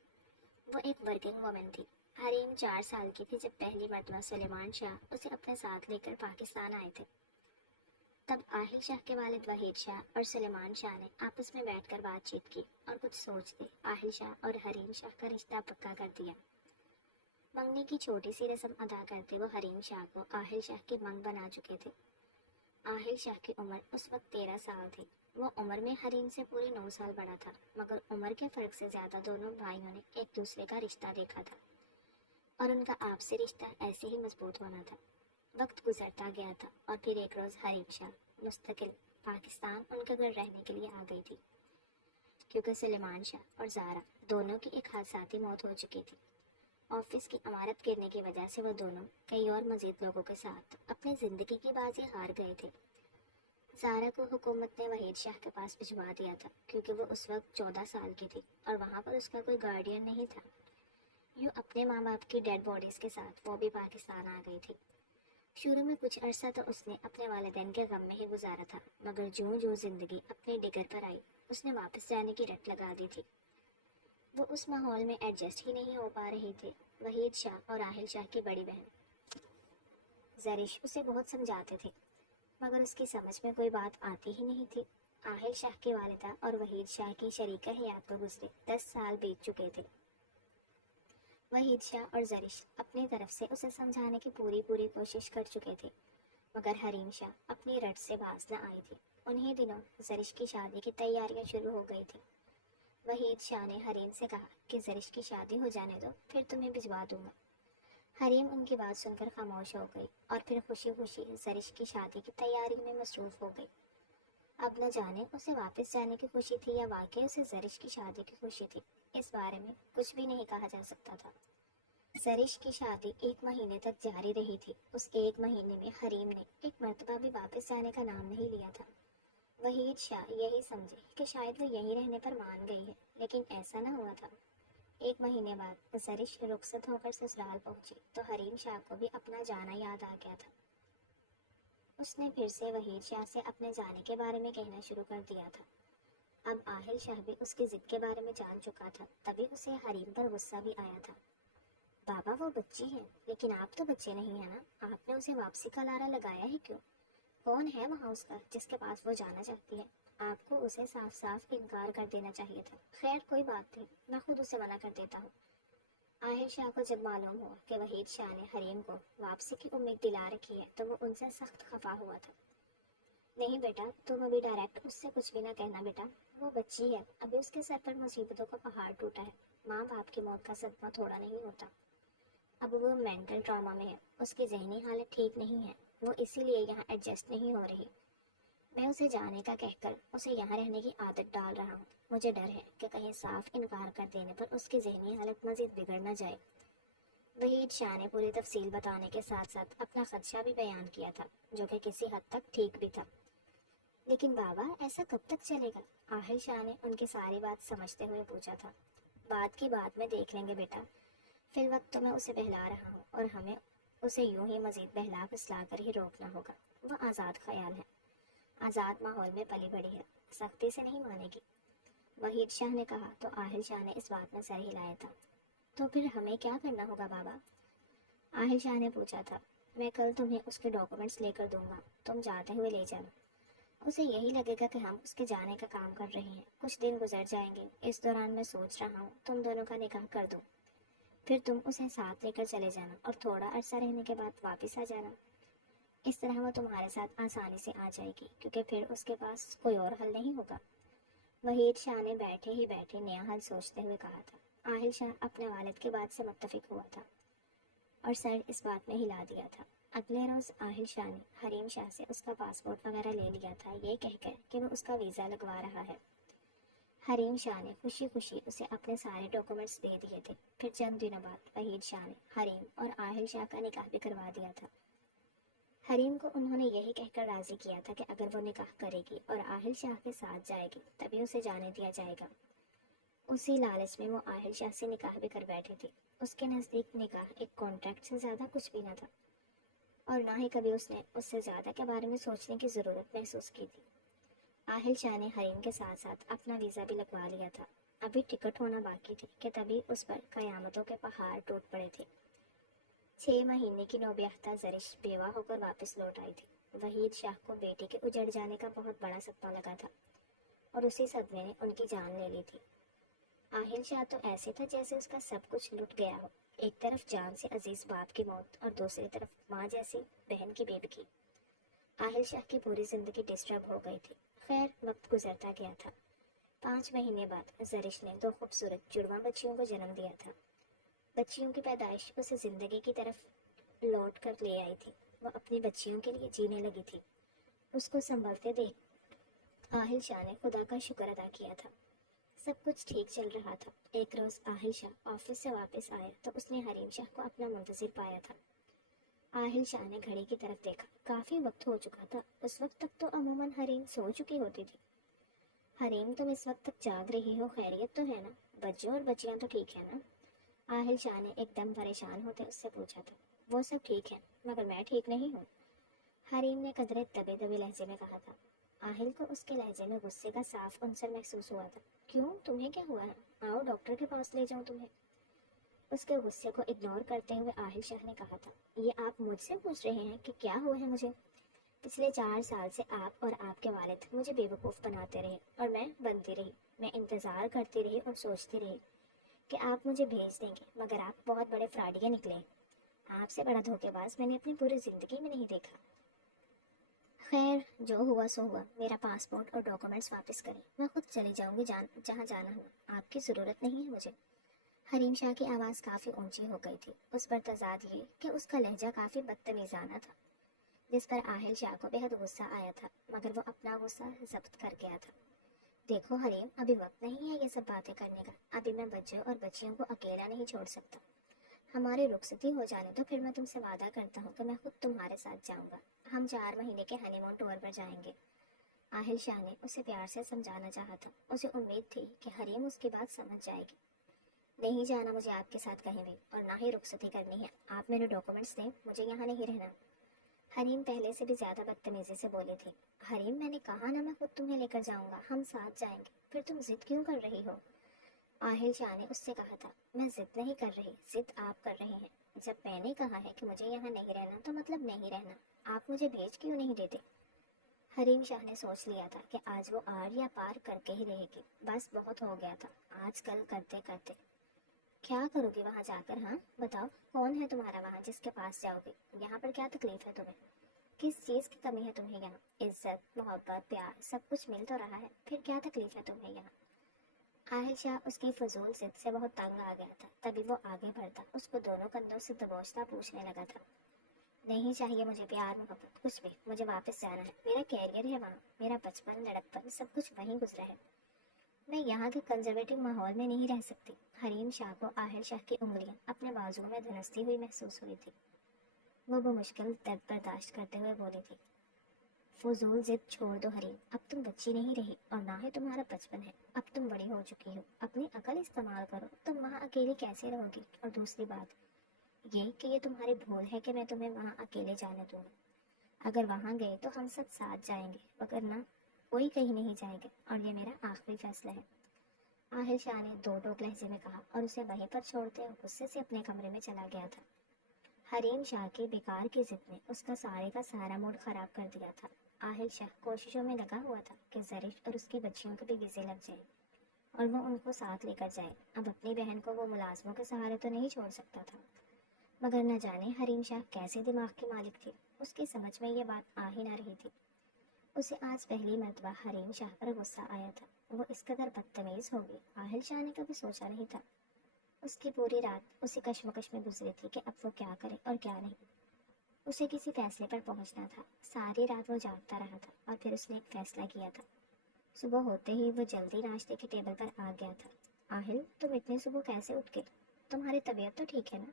وہ ایک ورکنگ وومن تھی۔ حریم 4 سال کی تھی جب پہلی مرتبہ سلیمان شاہ اسے اپنے ساتھ لے کر پاکستان آئے تھے۔ تب آہل شاہ کے والد وحید شاہ اور سلیمان شاہ نے آپس میں بیٹھ کر بات چیت کی اور کچھ سوچتے آہل شاہ اور حریم شاہ کا رشتہ پکا کر دیا۔ منگنی کی چھوٹی سی رسم ادا کرتے وہ حریم شاہ کو آہل شاہ کی منگ بنا چکے تھے۔ آہل شاہ کی عمر اس وقت 13 سال تھی۔ وہ عمر میں حریم سے پورے 9 سال بڑا تھا، مگر عمر کے فرق سے زیادہ دونوں بھائیوں نے ایک دوسرے کا رشتہ دیکھا تھا، اور ان کا آپسی رشتہ ایسے ہی مضبوط ہونا تھا۔ وقت گزرتا گیا تھا، اور پھر ایک روز حریم شاہ مستقل پاکستان ان کے گھر رہنے کے لیے آ گئی تھی، کیونکہ سلیمان شاہ اور زارا دونوں کی ایک حادثاتی موت ہو چکی تھی۔ آفس کی عمارت گرنے کی وجہ سے وہ دونوں کئی اور مزید لوگوں کے ساتھ اپنی زندگی کی بازی ہار گئے تھے۔ زارا کو حکومت نے وحید شاہ کے پاس بھجوا دیا تھا، کیونکہ وہ اس وقت 14 سال کی تھی اور وہاں پر اس کا کوئی گارڈین نہیں تھا۔ یوں اپنے ماں باپ کی ڈیڈ باڈیز کے ساتھ وہ بھی پاکستان آ گئی تھی۔ شروع میں کچھ عرصہ تو اس نے اپنے والدین کے غم میں ہی گزارا تھا، مگر جوں جوں زندگی اپنی ڈگر پر آئی اس نے واپس جانے کی رٹ لگا دی تھی۔ وہ اس ماحول میں ایڈجسٹ ہی نہیں ہو پا رہی تھی۔ وحید شاہ اور آہل شاہ کی بڑی بہن زرش اسے بہت سمجھاتے تھے، مگر اس کی سمجھ میں کوئی بات آتی ہی نہیں تھی۔ آہل شاہ کی والدہ اور وحید شاہ کی شریکہ حیات کو گزرے 10 سال بیت چکے تھے۔ وحید شاہ اور زرش اپنی طرف سے اسے سمجھانے کی پوری کوشش کر چکے تھے، مگر حریم شاہ اپنی رٹ سے باز نہ آئی تھی۔ انہی دنوں زرش کی شادی کی تیاریاں شروع ہو گئی تھیں۔ وحید شاہ نے حریم سے کہا کہ زرش کی شادی ہو جانے دو، پھر تمہیں بھجوا دوں گا۔ حریم ان کی بات سن کر خاموش ہو گئی اور پھر خوشی خوشی زرش کی شادی کی تیاری میں مصروف ہو گئی۔ اب نہ جانے اسے واپس جانے کی خوشی تھی یا واقعی اسے زرش کی شادی کی خوشی تھی، اس بارے میں کچھ بھی نہیں کہا جا سکتا تھا۔ زرش کی شادی 1 مہینے تک جاری رہی تھی۔ اس 1 مہینے میں حریم نے ایک مرتبہ بھی واپس جانے کا نام نہیں لیا تھا۔ وحید شاہ یہی سمجھے کہ شاید وہ یہیں رہنے پر مان گئی ہے، لیکن ایسا نہ ہوا تھا۔ 1 مہینے بعد زرش رخصت ہو کر سسرال پہنچی تو حریم شاہ کو بھی اپنا جانا یاد آ گیا تھا۔ اس نے پھر سے وحید شاہ سے اپنے جانے کے بارے میں کہنا شروع کر دیا تھا۔ اب آہل شاہ بھی اس کی ضد کے بارے میں جان چکا تھا، تبھی اسے حریم پر غصہ بھی آیا تھا۔ بابا وہ بچی ہے، لیکن آپ تو بچے نہیں ہیں نا، آپ نے اسے واپسی کا لارا لگایا ہی کیوں؟ کون ہے وہاں اس کا جس کے پاس وہ جانا چاہتی ہے؟ آپ کو اسے صاف صاف انکار کر دینا چاہیے تھا۔ خیر کوئی بات نہیں، میں خود اسے منع کر دیتا ہوں۔ آہل شاہ کو جب معلوم ہوا کہ وحید شاہ نے حریم کو واپسی کی امید دلا رکھی ہے تو وہ ان سے سخت خفا ہوا تھا۔ نہیں بیٹا، تم ابھی ڈائریکٹ اس سے کچھ بھی نہ کہنا بیٹا، وہ بچی ہے، ابھی اس کے سر پر مصیبتوں کا پہاڑ ٹوٹا ہے۔ ماں باپ کی موت کا صدمہ تھوڑا نہیں ہوتا۔ اب وہ مینٹل ٹراما میں ہے، اس کی ذہنی حالت ٹھیک نہیں ہے، وہ اسی لیے یہاں ایڈجسٹ نہیں ہو رہی۔ میں اسے جانے کا کہہ کر اسے یہاں رہنے کی عادت ڈال رہا ہوں۔ مجھے ڈر ہے کہ کہیں صاف انکار کر دینے پر اس کی ذہنی حالت مزید بگڑ نہ جائے۔ وحید شاہ نے پوری تفصیل بتانے کے ساتھ ساتھ اپنا خدشہ بھی بیان کیا تھا، جو کہ کسی حد تک ٹھیک بھی تھا۔ لیکن بابا ایسا کب تک چلے گا؟ آہل شاہ نے ان کی ساری بات سمجھتے ہوئے پوچھا تھا۔ بات کی بات میں دیکھ لیں گے بیٹا، فی الوقت تو میں اسے بہلا رہا ہوں اور ہمیں اسے یوں ہی مزید بہلا پھسلا کر ہی روکنا ہوگا۔ وہ آزاد خیال ہے، آزاد ماحول میں پلی بڑی ہے، سختی سے نہیں مانے گی۔ وحید شاہ نے کہا تو آہل شاہ نے اس بات میں سر ہلایا تھا۔ تو پھر ہمیں کیا کرنا ہوگا بابا؟ آہل شاہ نے پوچھا تھا۔ میں کل تمہیں اس کے ڈاکومنٹس لے کر دوں گا، تم جاتے ہوئے لے جانا۔ اسے یہی لگے گا کہ ہم اس کے جانے کا کام کر رہے ہیں۔ کچھ دن گزر جائیں گے، اس دوران میں سوچ رہا ہوں تم دونوں کا نکاح کر دوں، پھر تم اسے ساتھ لے کر چلے جانا اور تھوڑا عرصہ رہنے کے بعد واپس آ جانا۔ اس طرح وہ تمہارے ساتھ آسانی سے آ جائے گی، کیونکہ پھر اس کے پاس کوئی اور حل نہیں ہوگا۔ وحید شاہ نے بیٹھے ہی بیٹھے نیا حل سوچتے ہوئے کہا تھا۔ آہل شاہ اپنے والد کی بات سے متفق ہوا تھا اور سر اس بات میں ہلا دیا تھا۔ اگلے روز آہل شاہ نے حریم شاہ سے اس کا پاسپورٹ وغیرہ لے لیا تھا، یہ کہہ کر کہ وہ اس کا ویزا لگوا رہا ہے۔ حریم شاہ نے خوشی خوشی اسے اپنے سارے ڈاکومنٹس دے دیے تھے۔ پھر چند دنوں بعد وحید شاہ نے حریم اور آہل شاہ کا نکاح بھی کروا دیا تھا۔ حریم کو انہوں نے یہی کہہ کر راضی کیا تھا کہ اگر وہ نکاح کرے گی اور آہل شاہ کے ساتھ جائے گی تبھی اسے جانے دیا جائے گا۔ اسی لالچ میں وہ آہل شاہ سے نکاح بھی کر بیٹھے تھے۔ اس کے نزدیک نکاح ایک کانٹریکٹ سے زیادہ کچھ بھی نہ تھا، اور نہ ہی کبھی اس نے اس سے زیادہ کے بارے میں سوچنے کی ضرورت محسوس کی تھی۔ آہل شاہ نے حریم کے ساتھ ساتھ اپنا ویزا بھی لگوا لیا تھا، ابھی ٹکٹ ہونا باقی تھی کہ تبھی اس پر قیامتوں کے پہاڑ ٹوٹ پڑے تھے۔ 6 مہینے کی نوبیاحتہ زرش بیوہ ہو کر واپس لوٹ آئی تھی۔ وحید شاہ کو بیٹی کے اجڑ جانے کا بہت بڑا صدمہ لگا تھا اور اسی صدمے نے ان کی جان لے لی تھی۔ آہل شاہ تو ایسے تھا جیسے اس کا سب کچھ لٹ گیا ہو، ایک طرف جان سے عزیز باپ کی موت اور دوسری طرف ماں جیسی بہن کی بے بکی۔ آہل شاہ کی پوری زندگی ڈسٹرب ہو گئی تھی۔ خیر وقت گزرتا گیا تھا۔ 5 مہینے بعد زرش نے 2 خوبصورت جڑواں بچیوں کو جنم دیا تھا۔ بچیوں کی پیدائش اسے زندگی کی طرف لوٹ کر لے آئی تھی۔ وہ اپنی بچیوں کے لیے جینے لگی تھی۔ اس کو سنبھلتے دیکھ آہل شاہ نے خدا کا شکر ادا کیا تھا۔ سب کچھ ٹھیک چل رہا تھا۔ ایک روز آہل شاہ آفس سے واپس آیا تو اس نے حریم شاہ کو اپنا منتظر پایا تھا۔ آہل شاہ نے گھڑی کی طرف دیکھا، کافی وقت ہو چکا تھا۔ اس وقت تک تو عموماً حریم سو چکی ہوتی تھی۔ حریم تم اس وقت تک جاگ رہی ہو، خیریت تو ہے نا؟ بچوں اور بچیاں تو ٹھیک ہے نا؟ آہل شاہ نے ایک دم پریشان ہوتے اس سے پوچھا تھا۔ وہ سب ٹھیک ہے، مگر میں ٹھیک نہیں ہوں، حریم نے قدرے دبے دبے لہجے میں کہا تھا۔ آہل کو اس کے لہجے میں غصے کا صاف عنصر محسوس ہوا تھا۔ کیوں، تمہیں کیا ہوا ہے؟ آؤ ڈاکٹر کے پاس لے جاؤں تمہیں۔ اس کے غصے کو اگنور کرتے ہوئے آہل شاہ نے کہا تھا۔ یہ آپ مجھ سے پوچھ رہے ہیں کہ کیا ہوا ہے مجھے؟ پچھلے 4 سال سے آپ اور آپ کے والد مجھے بیوقوف بناتے رہے اور میں بنتی رہی. میں انتظار کرتی رہی اور سوچتی رہی کہ آپ مجھے بھیج دیں گے، مگر آپ بہت بڑے فراڈیے نکلے. آپ سے بڑا دھوکے باز میں نے اپنی پوری زندگی میں نہیں دیکھا. خیر، جو ہوا سو ہوا. میرا پاسپورٹ اور ڈاکومنٹس واپس کریں. میں خود چلی جاؤں گی جہاں جانا ہو. آپ کی ضرورت نہیں ہے مجھے. حریم شاہ کی آواز کافی اونچی ہو گئی تھی. اس پر تضاد یہ کہ اس کا لہجہ کافی بدتمیزانہ تھا، جس پر آہل شاہ کو بہت غصہ آیا تھا، مگر وہ اپنا غصہ ضبط کر گیا تھا. دیکھو حریم، ابھی وقت نہیں ہے یہ سب باتیں کرنے کا. ابھی میں بچوں اور بچیوں کو اکیلا نہیں چھوڑ سکتا. ہماری رخصتی ہو جانے تو پھر میں تم سے وعدہ کرتا ہوں کہ میں خود تمہارے ساتھ جاؤں گا. ہم 4 مہینے کے ہنی مون ٹور پر جائیں گے. آہل شاہ نے اسے پیار سے سمجھانا چاہا تھا. اسے امید تھی کہ حریم اس کی بات سمجھ جائے گی. نہیں جانا مجھے آپ کے ساتھ کہیں بھی، اور نہ ہی رخصتی کرنی ہے. آپ میرے ڈاکومنٹس دیں، مجھے یہاں نہیں رہنا. حریم پہلے سے بھی زیادہ بدتمیزی سے بولی تھی. حریم، میں نے کہا نا میں خود تمہیں لے کر جاؤں گا، ہم ساتھ جائیں گے. پھر تم ضد کیوں کر رہی ہو؟ آہل شاہ نے اس سے کہا تھا. میں ضد نہیں کر رہی، ضد آپ کر رہے ہیں. جب میں نے کہا ہے کہ مجھے یہاں نہیں رہنا تو مطلب نہیں رہنا. آپ مجھے بھیج کیوں نہیں دیتے؟ حریم شاہ نے سوچ لیا تھا کہ آج وہ آر یا پار کر کے ہی رہے گی. بس بہت ہو گیا تھا آج کل کرتے کرتے. کیا کرو گی وہاں جا کر؟ ہاں بتاؤ، کون ہے تمہارا وہاں جس کے پاس جاؤ گی؟ یہاں پر کیا تکلیف ہے تمہیں؟ کس چیز کی کمی ہے تمہیں یہاں؟ عزت، محبت، پیار سب کچھ مل تو رہا ہے، پھر کیا تکلیف ہے تمہیں یہاں؟ آہل شاہ اس کی فضول ضد سے بہت تنگ آ گیا تھا. تبھی وہ آگے بڑھتا، اس کو دونوں کندھوں سے دبوچتا پوچھنے لگا تھا. نہیں چاہیے مجھے پیار محبت کچھ بھی. مجھے واپس جانا ہے. میرا کیریئر ہے وہاں، میرا بچپن لڑکپن سب کچھ وہیں گزرا ہے. میں یہاں کے کنزرویٹو ماحول میں نہیں رہ سکتی. حریم شاہ کو آہل شاہ کی انگلیاں اپنے بازو میں دھنستی ہوئی محسوس ہوئی تھی. وہ بمشکل درد برداشت کرتے ہوئے بولی تھی. فضول ضد چھوڑ دو حریم. اب تم بچی نہیں رہی اور نہ ہی تمہارا بچپن ہے. اب تم بڑی ہو چکی ہو. اپنی عقل استعمال کرو. تم وہاں اکیلی کیسے رہو گی؟ اور دوسری بات یہ کہ یہ تمہاری بھول ہے کہ میں تمہیں وہاں اکیلے جانے دوں گی. اگر وہاں گئے تو ہم سب ساتھ جائیں گے، وگرنہ کوئی کہیں نہیں جائے گا، اور یہ میرا آخری فیصلہ ہے. آہل شاہ نے دو ٹوک لہجے میں کہا اور اسے وہیں پر چھوڑتے غصے سے اپنے کمرے میں چلا گیا تھا. حریم شاہ کی بیکار کی ضد نے اس کا سارا موڈ خراب کر دیا تھا. آہل شاہ کوششوں میں لگا ہوا تھا کہ زرش اور اس کی بچیوں کے بھی ویزے لگ جائیں اور وہ ان کو ساتھ لے کر جائے. اب اپنی بہن کو وہ ملازموں کے سہارے تو نہیں چھوڑ سکتا تھا. مگر نہ جانے حریم شاہ کیسے دماغ کی مالک تھی. اس کی سمجھ میں یہ بات آ ہی نہ رہی تھی. اسے آج پہلی مرتبہ حریم شاہ پر غصہ آیا تھا. وہ اس قدر بدتمیز ہوگی آہل شاہ نے کبھی سوچا نہیں تھا. اس کی پوری رات اسی کشمکش میں گزری تھی کہ اب وہ کیا کرے اور کیا نہیں. اسے کسی فیصلے پر پہنچنا تھا. ساری رات وہ جاگتا رہا تھا اور پھر اس نے ایک فیصلہ کیا تھا. صبح ہوتے ہی وہ جلدی ناشتے کی ٹیبل پر آ گیا تھا. آہل، تم اتنی صبح کیسے اٹھ گئے؟ تمہاری طبیعت تو ٹھیک ہے نا؟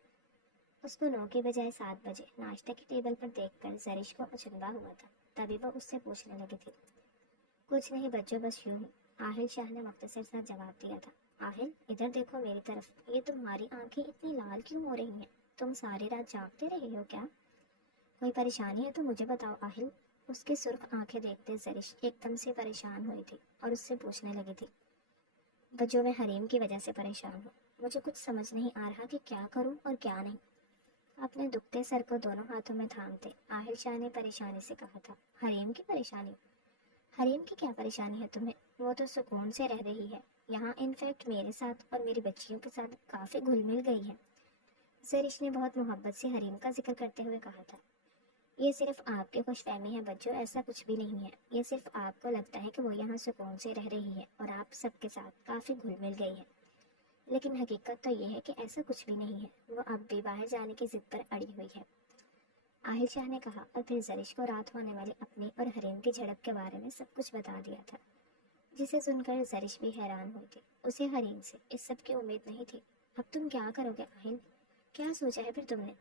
اس کو 9 کی بجائے 7 بجے ناشتے کی ٹیبل پر دیکھ کر زرش کو اچنبا ہوا تھا. تبھی وہ اس سے پوچھنے لگی تھی. کچھ نہیں بچوں، بس یوں ہی. آہل شاہ نے مختصر سا جواب دیا تھا. آہل، ادھر دیکھو میری طرف. یہ تمہاری آنکھیں اتنی لال کیوں ہو رہی ہیں؟ تم ساری رات جاگتے رہے ہو کیا؟ کوئی پریشانی ہے تو مجھے بتاؤ آہل. اس کی سرخ آنکھیں دیکھتے زرش ایک دم سے پریشان ہوئی تھی اور اس سے پوچھنے لگی تھی. بچوں، میں حریم کی وجہ سے پریشان ہوں. مجھے کچھ سمجھ نہیں آ رہا کہ کیا کروں اور کیا نہیں. اپنے دکھتے سر کو دونوں ہاتھوں میں تھامتے آہل شاہ نے پریشانی سے کہا تھا. حریم کی پریشانی؟ حریم کی کیا پریشانی ہے تمہیں؟ وہ تو سکون سے رہ رہی ہے یہاں. انفیکٹ میرے ساتھ اور میری بچیوں کے ساتھ کافی گھل مل گئی ہے. زرش نے بہت محبت سے حریم کا ذکر کرتے ہوئے کہا تھا. یہ صرف آپ کی خوش فہمی ہے بچوں، ایسا کچھ بھی نہیں ہے. یہ صرف آپ کو لگتا ہے کہ وہ یہاں سکون سے رہ رہی ہے اور آپ سب کے ساتھ کافی گھل مل گئی ہے، لیکن حقیقت تو یہ ہے کہ ایسا کچھ بھی نہیں ہے. وہ اب بھی باہر جانے کی ضد پر اڑی ہوئی ہے. آہل شاہ نے کہا اور پھر زرش کو رات ہونے والی اپنی اور حریم کی جھڑپ کے بارے میں سب کچھ بتا دیا تھا، جسے سن کر زرش بھی حیران ہوئی تھی. اسے حریم سے اس سب کی امید نہیں تھی. اب تم کیا کرو گے آہل؟ کیا سوچا ہے پھر تم نے؟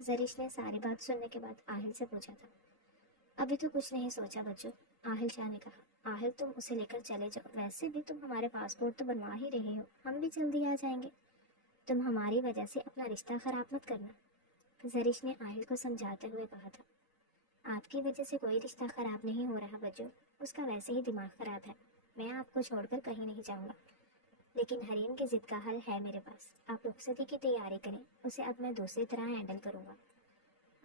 زرش نے ساری بات سننے کے بعد آہل سے پوچھا تھا. ابھی تو کچھ نہیں سوچا بچوں، آہل شاہ نے کہا. آہل، تم اسے لے کر چلے جاؤ. ویسے بھی تم ہمارے پاسپورٹ تو بنوا ہی رہے ہو، ہم بھی جلدی آ جائیں گے. تم ہماری وجہ سے اپنا رشتہ خراب مت کرنا. زرش نے آہل کو سمجھاتے ہوئے کہا تھا. آپ کی وجہ سے کوئی رشتہ خراب نہیں ہو رہا بچوں، اس کا ویسے ہی دماغ خراب ہے. میں آپ کو چھوڑ کر کہیں نہیں جاؤں گا، لیکن حریم کی ضد کا حل ہے میرے پاس. آپ رخصتی کی تیاری کریں، اسے اب میں دوسری طرح ہینڈل کروں گا.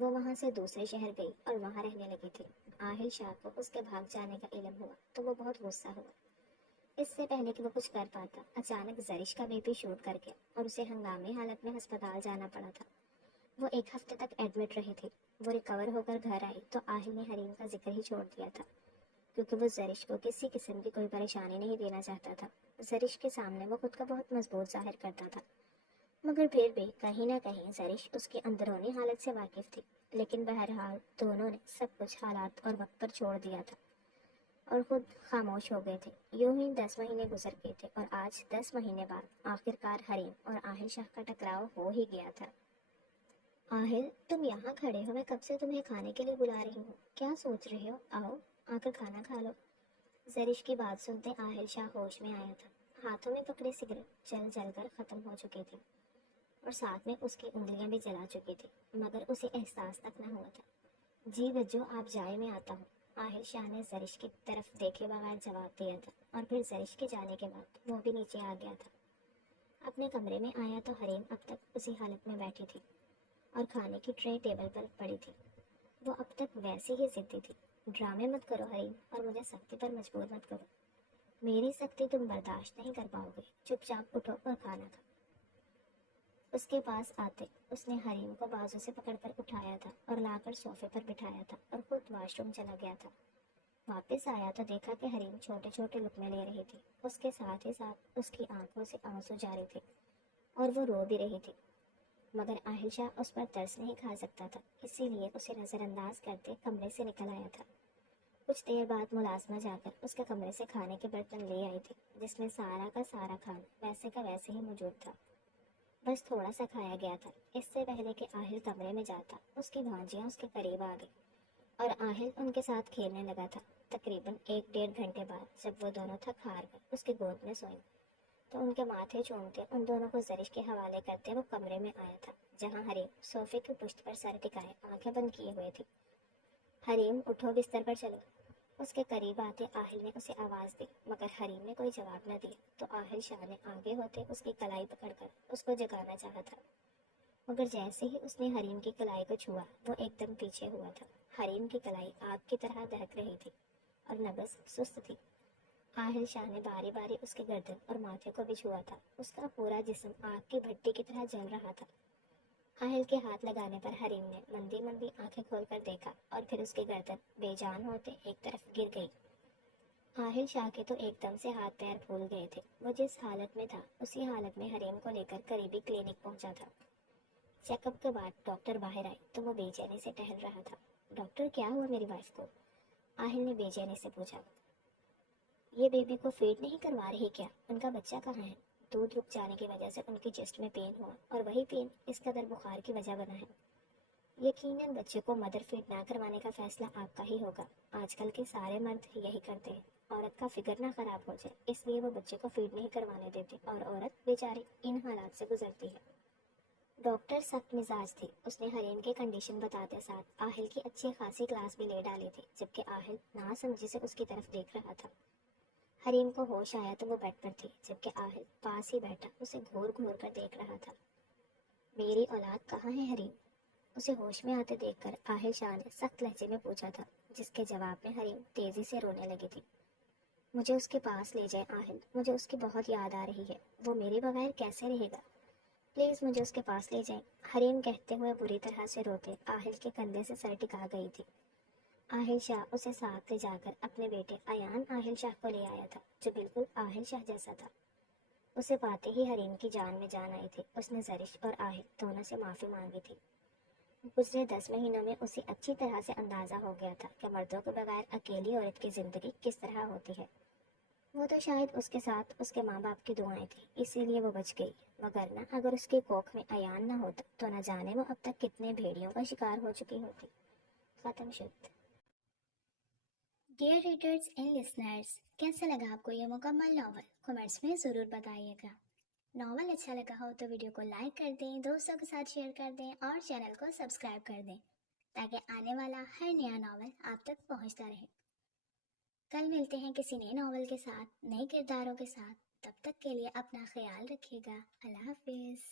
وہ وہاں سے دوسرے شہر گئی اور وہاں رہنے لگی تھی۔ آہل شاہ کو اس کے بھاگ جانے کا علم ہوا تو وہ بہت غصہ ہوا۔ اس سے پہلے کہ وہ کچھ کر پاتا، اچانک زرش کا بی پی شوٹ کر گیا اور اسے ہنگامی حالت میں ہسپتال جانا پڑا تھا۔ وہ 1 ہفتے تک ایڈمٹ رہی تھی۔ وہ ریکور ہو کر گھر آئی تو آہل نے حریم کا ذکر ہی چھوڑ دیا تھا، کیونکہ وہ زرش کو کسی قسم کی کوئی پریشانی نہیں دینا چاہتا تھا۔ زرش کے سامنے وہ خود کا بہت مضبوط ظاہر کرتا تھا، مگر پھر بھی کہیں نہ کہیں زرش اس کی اندرونی حالت سے واقف تھی۔ لیکن بہرحال دونوں نے سب کچھ حالات اور وقت پر چھوڑ دیا تھا اور خود خاموش ہو گئے تھے۔ یوں ہی 10 مہینے گزر گئے تھے اور آج 10 مہینے بعد آخرکار حریم اور آہل شاہ کا ٹکراؤ ہو ہی گیا تھا۔ آہل، تم یہاں کھڑے ہو، میں کب سے تمہیں کھانے کے لیے بلا رہی ہوں، کیا سوچ رہے ہو؟ آؤ آ کر کھانا کھا لو۔ زرش کی بات سنتے آہل شاہ ہوش میں آیا تھا۔ ہاتھوں میں پکڑے سگریٹ جل جل کر ختم ہو چکی تھی اور ساتھ میں اس کی انگلیاں بھی جلا چکی تھی، مگر اسے احساس تک نہ ہوا تھا۔ جی بجو، آپ جائے، میں آتا ہوں، آہل شاہ نے زرش کی طرف دیکھے بغیر جواب دیا تھا، اور پھر زرش کے جانے کے بعد وہ بھی نیچے آ گیا تھا۔ اپنے کمرے میں آیا تو حریم اب تک اسی حالت میں بیٹھی تھی اور کھانے کی ٹرے ٹیبل پر پڑی تھی۔ وہ اب تک ویسی ہی ضدی تھی۔ ڈرامے مت کرو حریم، اور مجھے سختی پر مجبور مت کرو، میری سختی تم برداشت نہیں کر پاؤ گے، چپ چاپ اٹھو اور کھانا کھاؤ۔ اس کے پاس آتے اس نے حریم کو بازو سے پکڑ کر اٹھایا تھا اور لا کر صوفے پر بٹھایا تھا اور خود واش روم چلا گیا تھا۔ واپس آیا تو دیکھا کہ حریم چھوٹے چھوٹے لقمے لے رہی تھی، اس کے ساتھ ہی ساتھ اس کی آنکھوں سے آنسو جاری تھے اور وہ رو بھی رہی تھی، مگر آہل شاہ اس پر ترس نہیں کھا سکتا تھا، اسی لیے اسے نظر انداز کرتے کمرے سے نکل آیا تھا۔ کچھ دیر بعد ملازمہ جا کر اس کے کمرے سے کھانے کے برتن لے آئی تھی، جس میں سارا کا سارا کھانا ویسے کا ویسے ہی موجود تھا، بس تھوڑا سا کھایا گیا تھا۔ اس سے پہلے کہ آہل کمرے میں جاتا، اس کی بھانجیاں اس کے قریب آ گئی اور آہل ان کے ساتھ کھیلنے لگا تھا۔ تقریباً 1 ڈیڑھ گھنٹے بعد جب وہ دونوں تھک ہار کر اس کی گود میں سوئیں تو ان کے ماتھے چومتے ان دونوں کو زرش کے حوالے کرتے وہ کمرے میں آیا تھا، جہاں حریم صوفے کی پشت پر سر ٹکائے آنکھیں بند کیے ہوئے تھی۔ حریم، اٹھو، بستر پر چلو۔ اس کے قریب آتے آہل نے اسے آواز دی، مگر حریم نے کوئی جواب نہ دیا تو آہل شاہ نے آگے ہوتے اس کی کلائی پکڑ کر اس کو جگانا چاہا تھا، مگر جیسے ہی اس نے حریم کی کلائی کو چھوا وہ ایک دم پیچھے ہوا تھا۔ حریم کی کلائی آگ کی طرح دہک رہی تھی اور نبض سست تھی۔ آہل شاہ نے باری باری اس کے گردن اور ماتھے کو بھی چھوا تھا، اس کا پورا جسم آگ کی بھٹی کی طرح جل رہا تھا۔ آہل کے ہاتھ لگانے پر حریم نے مندی مندی آنکھیں کھول کر دیکھا اور پھر اس کی گردن بے جان ہوتے ایک طرف گر گئی۔ آہل شاہ کے تو ایک دم سے ہاتھ پیر پھول گئے تھے۔ وہ جس حالت میں تھا اسی حالت میں حریم کو لے کر قریبی کلینک پہنچا تھا۔ چیک اپ کے بعد ڈاکٹر باہر آئی تو وہ بے چینی سے ٹہل رہا تھا۔ ڈاکٹر، کیا ہوا میری وائف کو؟ آہل نے بے چینی سے پوچھا۔ یہ بیبی کو فیڈ نہیں کروا رہی کیا؟ ان کا بچہ کہاں ہے؟ دودھ رک جانے کی وجہ سے ان کی چیسٹ میں پین ہوا اور وہی پین اس قدر بخار کی وجہ بنا ہے۔ یقیناً بچے کو مدر فیڈ نہ کروانے کا فیصلہ آپ کا ہی ہوگا۔ آج کل کے سارے مرد یہی کرتے ہیں، عورت کا فکر نہ خراب ہو جائے اس لیے وہ بچے کو فیڈ نہیں کروانے دیتے اور عورت بیچاری ان حالات سے گزرتی ہے۔ ڈاکٹر سخت مزاج تھی، اس نے حریم کی کنڈیشن بتاتے ساتھ آہل کی اچھی خاصی کلاس بھی لے ڈالی تھی، جبکہ آہل ناسمجھی سے اس کی طرف دیکھ رہا تھا۔ حریم کو ہوش آیا تو وہ بیڈ پر تھی، جبکہ آہل پاس ہی بیٹھا اسے گھور گھور کر دیکھ رہا تھا۔ میری اولاد کہاں ہے حریم؟ اسے ہوش میں آتے دیکھ کر آہل شاہ نے سخت لہجے میں پوچھا تھا، جس کے جواب میں حریم تیزی سے رونے لگی تھی۔ مجھے اس کے پاس لے جائیں آہل، مجھے اس کی بہت یاد آ رہی ہے، وہ میرے بغیر کیسے رہے گا؟ پلیز مجھے اس کے پاس لے جائیں، حریم کہتے ہوئے بری طرح سے روتے آہل کے کندھے سے سر ٹکا گئی تھی۔ آہل شاہ اسے ساتھ لے جا کر اپنے بیٹے ایان آہل شاہ کو لے آیا تھا، جو بالکل آہل شاہ جیسا تھا۔ اسے پاتے ہی حریم کی جان میں جان آئی تھی۔ اس نے زرش اور آہل دونوں سے معافی مانگی تھی۔ گزرے 10 مہینوں میں اسے اچھی طرح سے اندازہ ہو گیا تھا کہ مردوں کے بغیر اکیلی عورت کی زندگی کس طرح ہوتی ہے۔ وہ تو شاید اس کے ساتھ اس کے ماں باپ کی دعائیں تھیں، اسی لیے وہ بچ گئی، وگرنہ اگر اس کی کوکھ میں ایان نہ ہوتا تو نہ جانے وہ اب تک کتنے بھیڑیوں کا شکار ہو چکی ہوتی۔ ختم شد۔ ڈیئر ریڈرز اینڈ لسنرز، کیسا لگا آپ کو یہ مکمل ناول؟ کمنٹس میں ضرور بتائیے گا۔ ناول اچھا لگا ہو تو ویڈیو کو لائک کر دیں، دوستوں کے ساتھ شیئر کر دیں اور چینل کو سبسکرائب کر دیں تاکہ آنے والا ہر نیا ناول آپ تک پہنچتا رہے۔ کل ملتے ہیں کسی نئے ناول کے ساتھ، نئے کرداروں کے ساتھ۔ تب تک کے لیے اپنا خیال رکھیے گا۔ اللہ حافظ۔